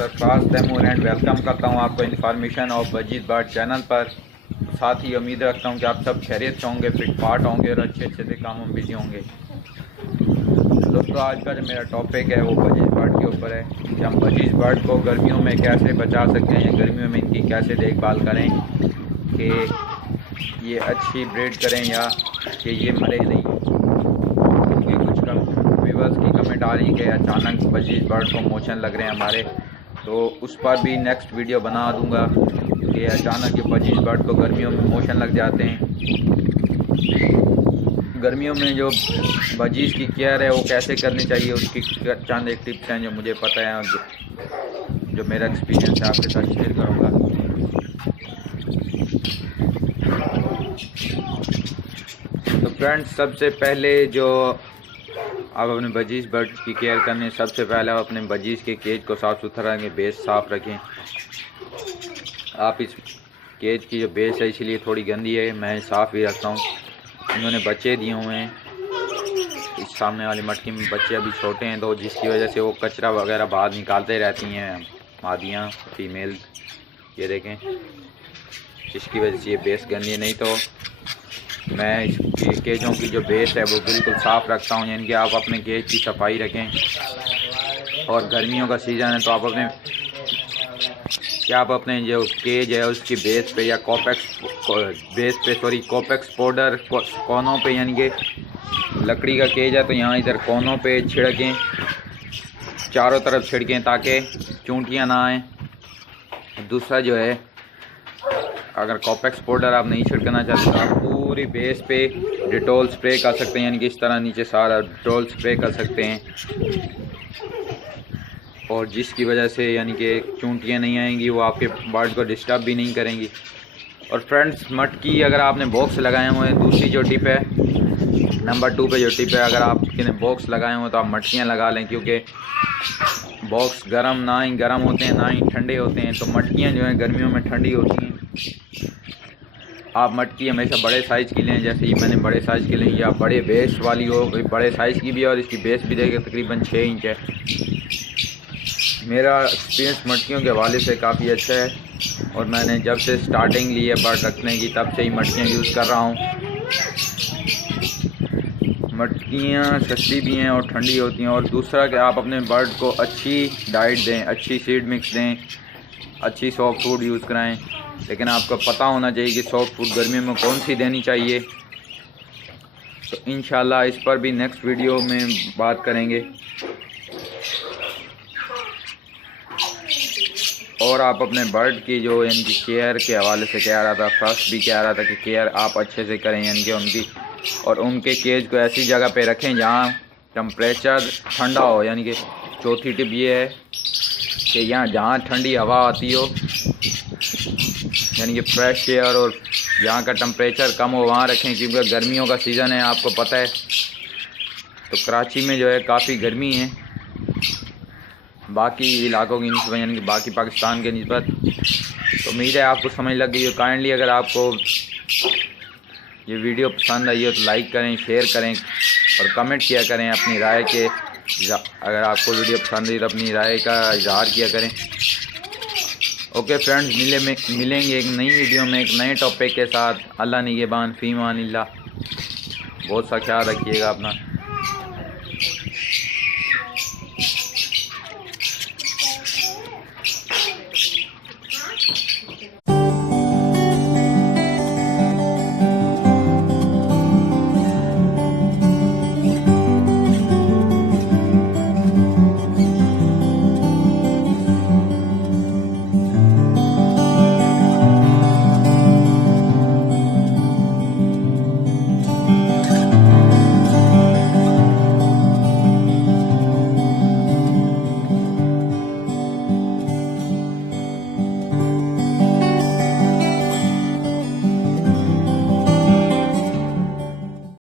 Sarfaraz Taimur and welcome करता हूं आपको information of budgies bird channel पर। साथ ही उम्मीद रखता हूं कि आप सब खैरियत से होंगे, फिट फाट होंगे और अच्छे अच्छे से कामों में बिजी होंगे। दोस्तों, आज का जो मेरा टॉपिक है वो बजीज बर्ड के ऊपर है कि हम बजीज बर्ड को गर्मियों में कैसे बचा सकते हैं या गर्मियों में इनकी कैसे देखभाल करें कि ये अच्छी ब्रीड करें या कि ये मरे नहीं। क्योंकि कुछ व्यूअर्स की कमेंट आ रही है कि अचानक बजीज बर्ड को मोशन लग रहे हैं हमारे, तो उस पर भी नेक्स्ट वीडियो बना दूंगा कि अचानक ये बजीज बर्ड को गर्मियों में मोशन लग जाते हैं। गर्मियों में जो बजीज की केयर है वो कैसे करनी चाहिए, उसकी चंद एक टिप्स हैं जो मुझे पता है, जो मेरा एक्सपीरियंस है आपके साथ शेयर करूँगा। तो फ्रेंड्स, सबसे पहले जो आप अपने बजीज बर्ड की केयर करने, सबसे पहले आप अपने बजीज के केज को साफ़ सुथरा रखें, बेस साफ़ रखें। आप इस केज की जो बेस है इसलिए थोड़ी गंदी है, मैं साफ़ भी रखता हूँ। इन्होंने बच्चे दिए हुए हैं, इस सामने वाली मटकी में बच्चे अभी छोटे हैं, तो जिसकी वजह से वो कचरा वगैरह बाहर निकालते रहती हैं मादियाँ फीमेल। ये देखें, इसकी वजह से ये बेस गंदी है। नहीं तो मैं इस केजों की जो बेस है वो बिल्कुल साफ़ रखता हूँ। यानी कि आप अपने केज की सफाई रखें। और गर्मियों का सीज़न है तो आप अपने जो केज है उसकी बेस पे या कोपेक्स पाउडर कोनों पे, यानी कि लकड़ी का केज है तो यहाँ इधर कोनों पे छिड़कें, चारों तरफ छिड़कें ताकि चूंटियाँ ना आएँ। दूसरा जो है, अगर कोपेक्स पाउडर आप नहीं छिड़कना चाहते तो आप पूरी बेस पे डिटॉल स्प्रे कर सकते हैं। यानी कि इस तरह नीचे सारा डिटॉल स्प्रे कर सकते हैं, और जिसकी वजह से यानी कि चूंटियाँ नहीं आएंगी, वो आपके बर्ड को डिस्टर्ब भी नहीं करेंगी। और फ्रेंड्स, मटकी अगर आपने बॉक्स लगाए हुए हैं, दूसरी जो टिप है, नंबर 2 पे जो टिप है, अगर आप किसी ने बॉक्स लगाए हुए तो आप मटकियाँ लगा लें, क्योंकि बॉक्स ना ही गर्म होते हैं ना ही ठंडे होते हैं। तो मटकियाँ जो हैं गर्मियों में ठंडी होती हैं। आप मटकी हमेशा बड़े साइज़ की लें, जैसे ये मैंने बड़े साइज़ की ली, या बड़े बेस वाली हो, बड़े साइज़ की भी है और इसकी बेस भी देखिए तकरीबन 6 इंच है। मेरा एक्सपीरियंस मटकियों के हवाले से काफ़ी अच्छा है, और मैंने जब से स्टार्टिंग ली है बर्ड रखने की तब से ही मटकियाँ यूज़ कर रहा हूँ। मटकियाँ सस्ती भी हैं और ठंडी होती हैं। और दूसरा कि आप अपने बर्ड को अच्छी डाइट दें, अच्छी सीड मिक्स दें, अच्छी सॉफ्ट फूड यूज़ कराएं। लेकिन आपको पता होना चाहिए कि सॉफ्ट फूड गर्मियों में कौन सी देनी चाहिए। तो इंशाल्लाह इस पर भी नेक्स्ट वीडियो में बात करेंगे। और आप अपने बर्ड की जो इनकी केयर के हवाले से कह रहा था, फर्स्ट भी कह रहा था कि केयर आप अच्छे से करें, यानी कि उनके केज को ऐसी जगह पे रखें जहाँ टेम्परेचर ठंडा हो। यानी कि चौथी टिप ये है कि यहाँ जहाँ ठंडी हवा आती हो, यानी कि फ्रेश एयर, और यहाँ का टेम्परेचर कम हो वहाँ रखें, क्योंकि गर्मियों का सीज़न है, आपको पता है। तो कराची में जो है काफ़ी गर्मी है बाकी इलाकों की निस्बत, यानी कि बाकी पाकिस्तान के निस्बत। तो उम्मीद है आपको समझ लग गई हो। काइंडली अगर आपको ये वीडियो पसंद आई हो तो लाइक करें, शेयर करें और कमेंट किया करें अपनी राय के। अगर आपको वीडियो पसंद आई तो अपनी राय का इजहार किया करें। ओके फ्रेंड्स, मिलेंगे एक नई वीडियो में एक नए टॉपिक के साथ। अल्लाह निगहबान, फ़ी अमानिल्लाह। बहुत सा ख्याल रखिएगा अपना।